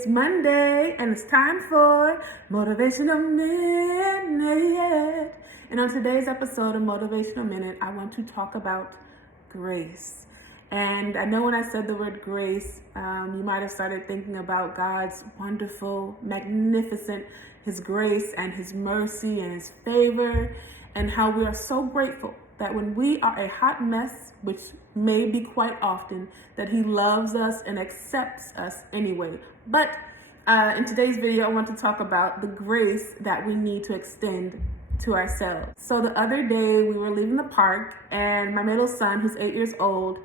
It's Monday and it's time for Motivational Minute. And on today's episode of Motivational Minute, I want to talk about grace. And I know when I said the word grace, you might have started thinking about God's wonderful, magnificent, His grace and His mercy and His favor, and how we are so grateful that when we are a hot mess, which may be quite often, that He loves us and accepts us anyway. But in today's video, I want to talk about the grace that we need to extend to ourselves. So the other day, we were leaving the park, and my middle son, who's 8 years old,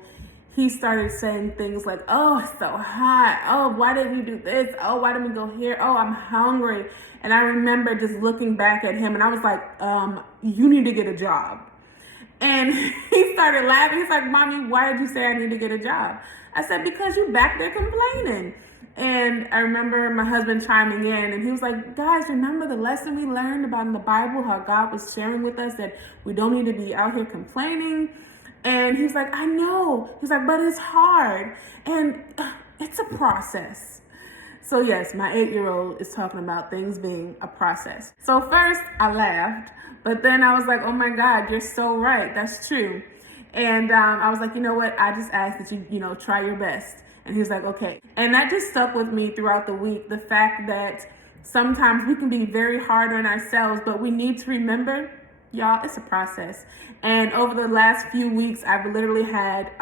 he started saying things like, "Oh, it's so hot. Oh, why didn't you do this? Oh, why didn't we go here? Oh, I'm hungry." And I remember just looking back at him, and I was like, you need to get a job. And he started laughing. He's like, "Mommy, why did you say I need to get a job?" I said, "Because you're back there complaining." And I remember my husband chiming in, and he was like, "Guys, remember the lesson we learned about in the Bible, how God was sharing with us that we don't need to be out here complaining?" And he's like, "I know." He's like, "But it's hard. And it's a process." So yes, my 8-year-old is talking about things being a process. So first I laughed, but then I was like, "Oh my God, you're so right. That's true." And I was like, "You know what? I just asked that you try your best." And he was like, "Okay." And that just stuck with me throughout the week. The fact that sometimes we can be very hard on ourselves, but we need to remember, y'all, it's a process. And over the last few weeks, I've literally had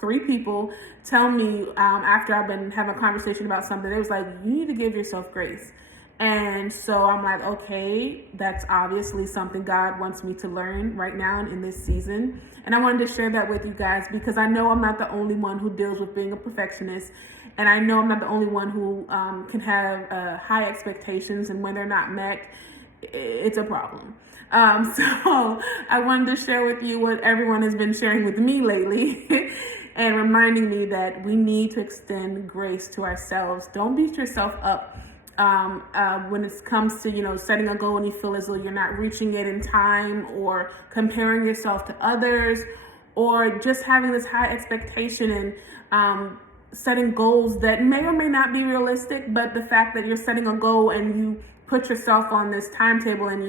3 people tell me after I've been having a conversation about something, they was like, "You need to give yourself grace." And so I'm like, okay, that's obviously something God wants me to learn right now in this season. And I wanted to share that with you guys because I know I'm not the only one who deals with being a perfectionist. And I know I'm not the only one who can have high expectations, and when they're not met, it's a problem. So I wanted to share with you what everyone has been sharing with me lately and reminding me that we need to extend grace to ourselves. Don't beat yourself up when it comes to, setting a goal and you feel as though you're not reaching it in time, or comparing yourself to others, or just having this high expectation and setting goals that may or may not be realistic. But the fact that you're setting a goal and you put yourself on this timetable and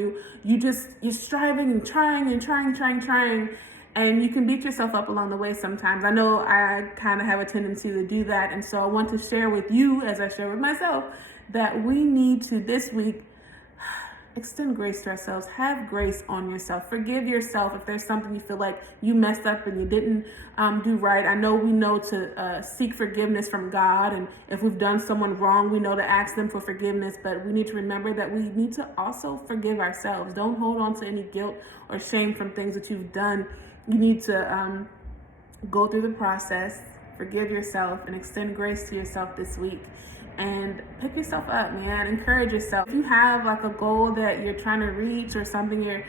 you're striving and trying, and you can beat yourself up along the way sometimes. I know I kind of have a tendency to do that, and so I want to share with you, as I share with myself, that we need to this week extend grace to ourselves. Have grace on yourself. Forgive yourself if there's something you feel like you messed up and you didn't do right. I know we know to seek forgiveness from God, and if we've done someone wrong, we know to ask them for forgiveness, but we need to remember that we need to also forgive ourselves. Don't hold on to any guilt or shame from things that you've done. You need to go through the process, forgive yourself, and extend grace to yourself this week. And pick yourself up, man. Encourage yourself. If you have like a goal that you're trying to reach, or something you're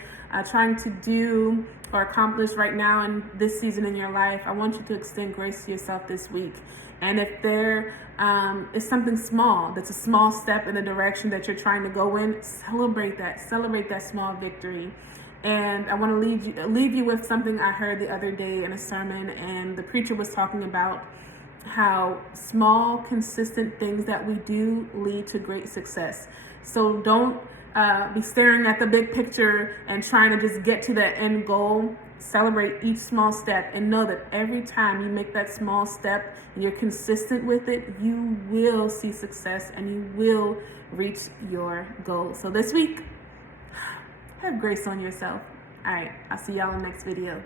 trying to do or accomplish right now in this season in your life, I want you to extend grace to yourself this week. And if there is something small, that's a small step in the direction that you're trying to go in, celebrate that. Celebrate that small victory. And I want to leave you with something I heard the other day in a sermon, and the preacher was talking about how small, consistent things that we do lead to great success. So don't be staring at the big picture and trying to just get to that end goal. Celebrate each small step and know that every time you make that small step and you're consistent with it, you will see success and you will reach your goal. So this week, have grace on yourself. All right, I'll see y'all in the next video.